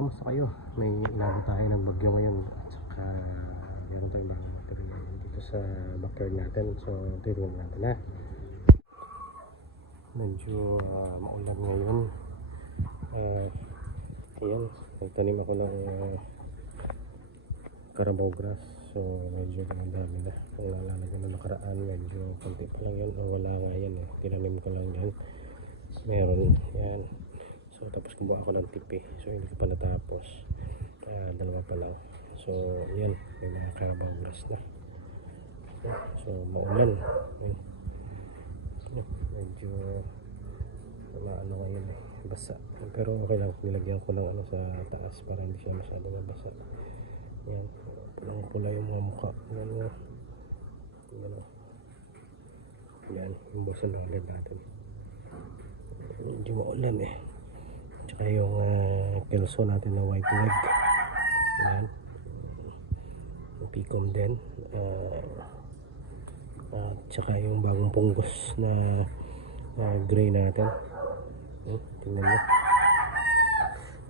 Kumusta kayo? May inabot tayo ng bagyo ngayon at saka meron tayong bagong material dito sa backyard natin. So tiruan natin na. Medyo maulan ngayon. Ayan, nagtanim ako ng Carabao grass. So medyo dami na. Kung nalalagyan na nakaraan, medyo konti pa lang yan. Wala nga yan eh. Tinanim ko lang yan. Meron yan. So tapos kumuha ako ng tipi. So hindi ko pa natapos. Dalawa pa lang. So yan, may mga Carabao grass na. So maulan. Medyo ano ngayon eh, basa. Pero okay lang, nilagyan ko ng ano sa taas para hindi siya masyado mabasa. Yan, pulang-pula yung mga mukha. Yan o. Yan, yung bosa na ulit natin. Medyo maulan eh. Tsaka yung kelso natin na white leg. Yan. Yung picom din. Tsaka yung bagong punggos na gray natin. Tingnan nyo.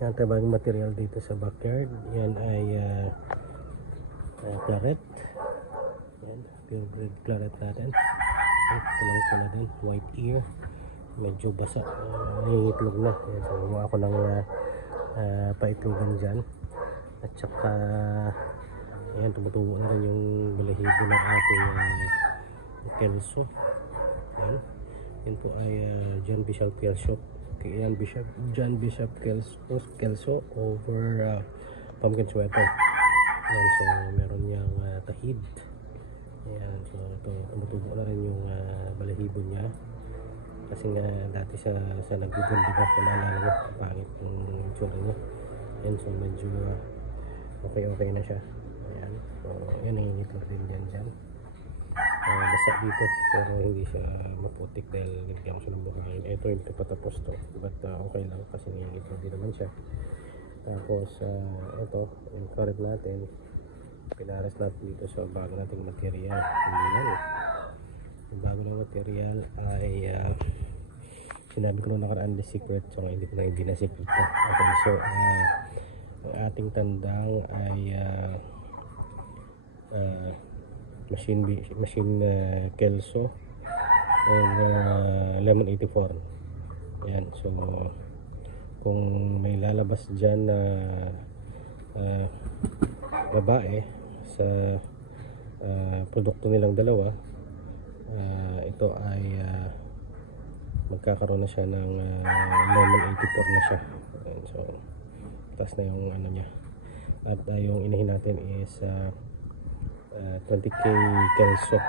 Yan tayo bagong material dito sa backyard. Yan ay claret. Yan, purebred claret natin. Pulang-pula din, white ear. Medyo basa, itlog na. Yan, so gumawa ako ng paitlogan dyan. At saka ayan, tumutubo na rin yung balahibo ng ating kelso. Yan, yan po ay John Bishop Kelso. Yan, John Bishop Kelso over pumpkin sweater. Yan, so meron niyang tahid. Yan, so ito, tumutubo na rin yung balahibo niya. Kasi nga dati sa nagbigon, diba, kung naalala nyo, pangit yung tsura nyo. Yan, so medyo okay na siya. Ayan, so yan, nangingitlog din dyan. Basa dito, pero hindi siya maputik dahil nilagyan ko siya ng buhangin. Ito hindi ko patapos to, but okay lang kasi nangingitlog din naman siya. Tapos ito, yung carrot natin, pinaras natin dito sa bago nating material. Yan, yung bago ng material ay sinabi ko nung nakaraan the secret, so hindi ko na secret pa. Okay, so ang ating tandang ay machine kelso over lemon 84. Yan, so kung may lalabas dyan na babae sa produkto nilang dalawa, ito ay magkakaroon na siya ng lemon 84 na siya. Ayan, so taas na yung ano niya. At yung inahin natin is 20k kelso.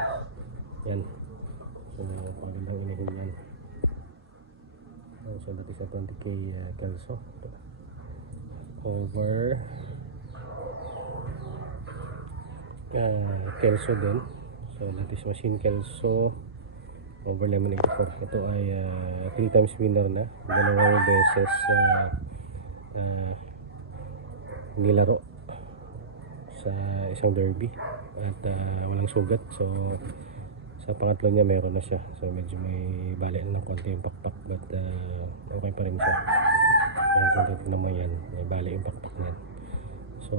Yan, so pagandang inahin yan. So that is a 20k kelso over kelso din. So that is machine kelso over lemon 84. Ito ay 3 times winner na. Dalawang beses nilaro sa isang derby at walang sugat. So sa pangatlo niya meron na siya. So medyo may bali na ng konti yung pakpak, but okay pa rin siya. Ayan, tingnan mo yan, may bali yung pakpak niyan. So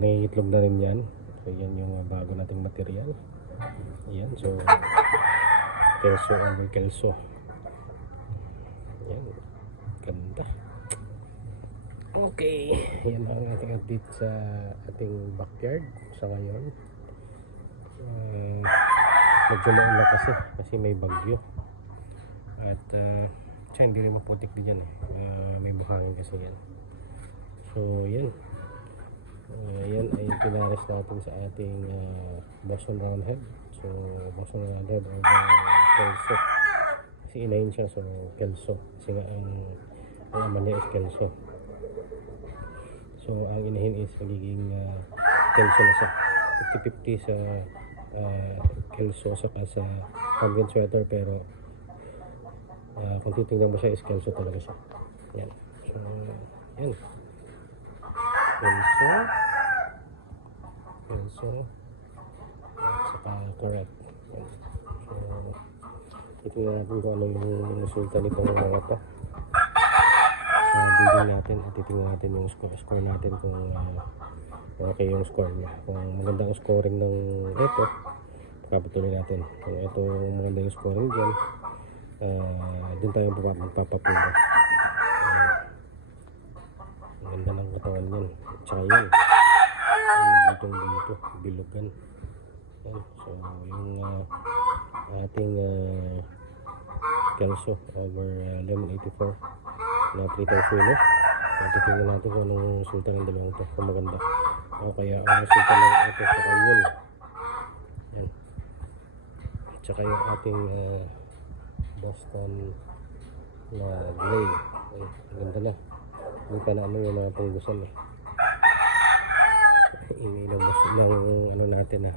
nangingitlog na rin yan. So yan yung bago nating material. Ayan, so kelso over kelso. Yan, ganda. Okay, yan ang ating update sa ating backyard sa ngayon. Medyo maulan kasi may bagyo. At hindi rin maputik din yan eh. May buhangin kasi yan. So yan, yan ay pinares natin sa ating Boston Roundhead. So Boston Roundhead over kelso. Kasi inahin siya, so kelso. Kasi nga ang ama niya is kelso. So ang inahin is magiging kelso na siya. 50-50 sa kelso saka sa pumpkin sweater, pero kung titignan mo siya is kelso talaga siya. Yan. So yan. Kelso at saka correct. Yan. So ito na natin kung ano yung resulta nitong mga to. breeding natin at titingnan natin yung score natin kung okay yung score niya. Kung maganda ang scoring ng ito, pagpapatuloy natin. Kung ito maganda yung scoring dyan, dun tayo magpapapulo. Ang ganda ng katawan yan. Tsaka yan, yung dito, bilugan. Yan. So yung ating Kelso over Lemon 84 na 3 times winner. Titingnan natin kung anong resulta ng dalawang ito, kung maganda o kaya ang resulta ng ito sa yun. Yan. Tsaka yung ating Boston na gray. Ay, ganda na. Hindi pa na ano yung natunggusan eh. Inilabas ng ano natin ng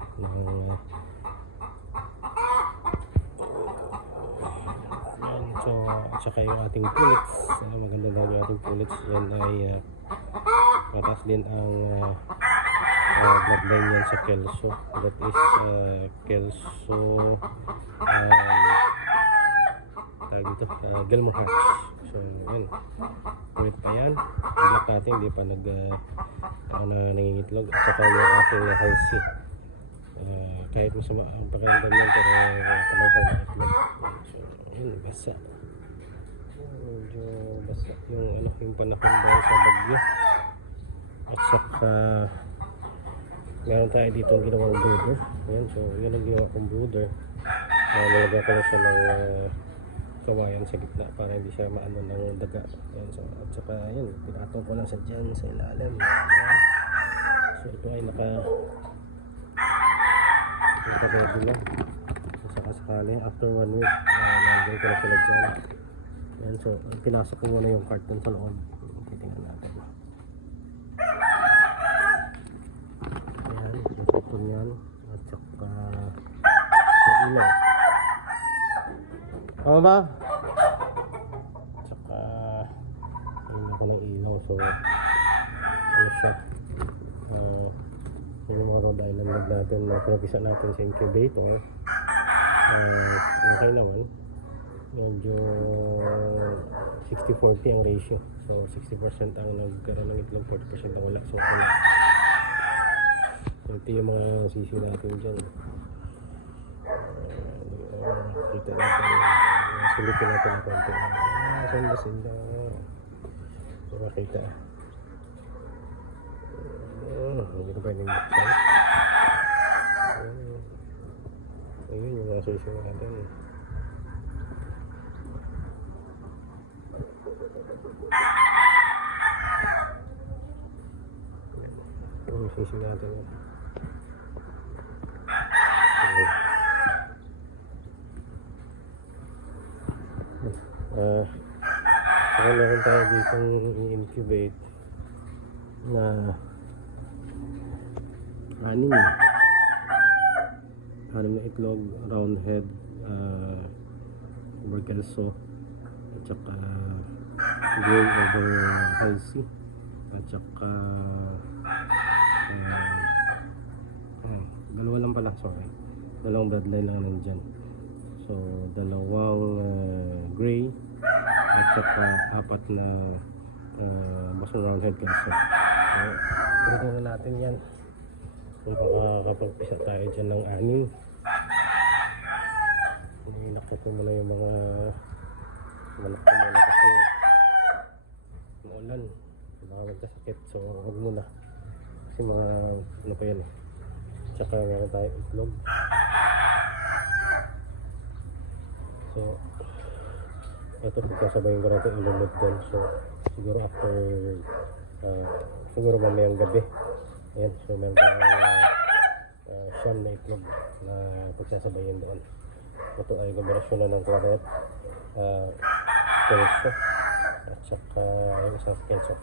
so at saka yung ating pullets. Maganda daw yung ating pullets. Yan ay patas din ang bloodline yan sa Kelso. That is Kelso tawag dito, Gilmore Hatch. So yun, ulit pa yan. Hindi pa nangingitlog. At saka yung ating halsey, kahit masama ang pakiramdam yan, pero kamay pa itlog. So yun, basa, medyo basa yung panahon dahil sa bagyo. At saka meron tayo dito ang ginawang brooder. Ayan, so yun ang ginawa kong brooder. Nalagyan ko lang siya ng kawayan sa gitna para hindi siya maano ng daga. Ayan, so at saka yun, pinatong ko lang sa dyan sa ilalim. Ayan. So ito ay naka-ready na. So saka sakali after 1 week, nalagyan ko lang sila dyan. Ayan, so pinasok ko muna yung carton sa loob. Titingnan natin. Ayan, yung carton yan. At saka yung ilaw. Tama ba? Tsaka ayun ako ng ilaw. So ano siya, yung mga Rhode Island log natin na pinapisa natin sa incubator, okay naman. Medyo 60-40 ang ratio. So 60% ang nagkaroon ng itlog, 40% ang wala. So okay lang. So ito yung mga sisi natin dyan. Kita natin, sulitin natin ang konti. Saan ba sila? So makita. Hindi ko pwedeng buksan. Ayun yung mga sisi natin. Yung sisi natin. Saka meron tayo ditong i-incubate na anim na itlog, round head, over Kelso, at saka gray over halsey, at saka dalawa lang pala, dalawang bloodline lang nandyan. So dalawang gray at saka 4 na Boston round head Kelso. So pwede na natin yan. So makakapagpisa tayo dyan ng 6. Inilak ko muna yung mga malaki muna kasi maulan, baka magkasakit. So huwag muna kasi mga ano pa yan eh. Tsaka meron tayo itlog. So ito pagkasabayin ko natin ilumod doon. So siguro after siguro mamayang gabi. Ayan, so meron tayong siyam na itlog na pagsasabayin doon. Ito ay kombinasyon na ng claret, Kelso, at saka yung isang Kelso.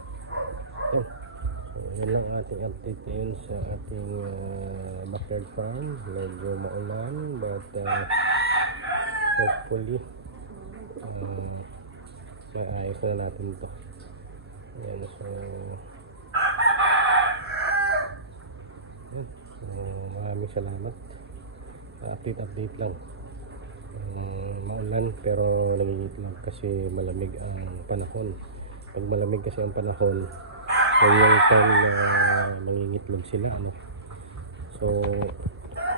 Ayan. So yun lang ating update ngayon sa ating backyard farm. Medyo maulan but hopefully maayos na natin ito. Ayan, so maraming salamat. Update lang. Maulan pero nangingitlog kasi malamig ang panahon. Pag malamig kasi ang panahon, so yung time na mangingitlog sila, ano. So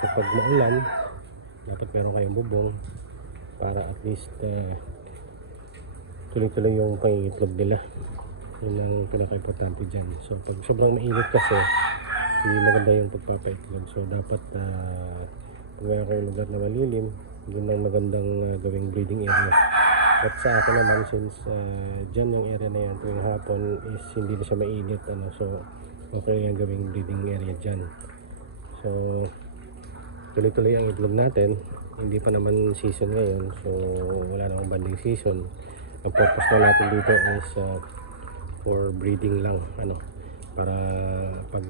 kapag maulan, dapat meron kayong bubong para at least tuloy-tuloy yung pangingitlog nila. Yun ang pinaka-importante dyan. So pag sobrang mainit kasi, hindi maganda yung pagpapaitlog. So dapat kung meron kayong lugar na malilim, yun ang magandang gawing breeding area. But sa akin naman, since dyan yung area na yan tuwing hapon is hindi na siya mainit, ano, so okay yung gawing breeding area dyan. So tuloy-tuloy ang itlog natin. Hindi pa naman season ngayon, so wala namang banding season. Ang purpose na natin dito is for breeding lang, ano, para pag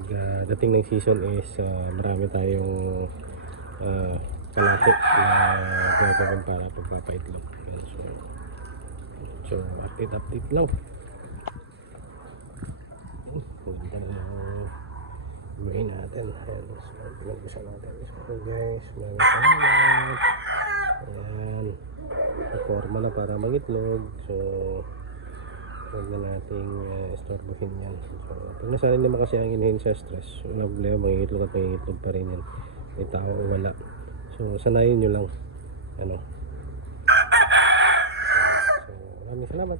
dating ng season is marami tayong kalaki na gagawin para pagpapaitlog. So update lang. Punta na buhay natin. Ayan, so pinag-usa natin. So guys, maraming salamat. Ayan, forma na para mangitlog. So huwag na nating istorbohin yan. So pag nasanay naman kasi ang inhin sa stress, wala problema, mangingitlog at mangingitlog pa rin yan, may tao o wala. So sanayin nyo lang, ano. So maraming salamat.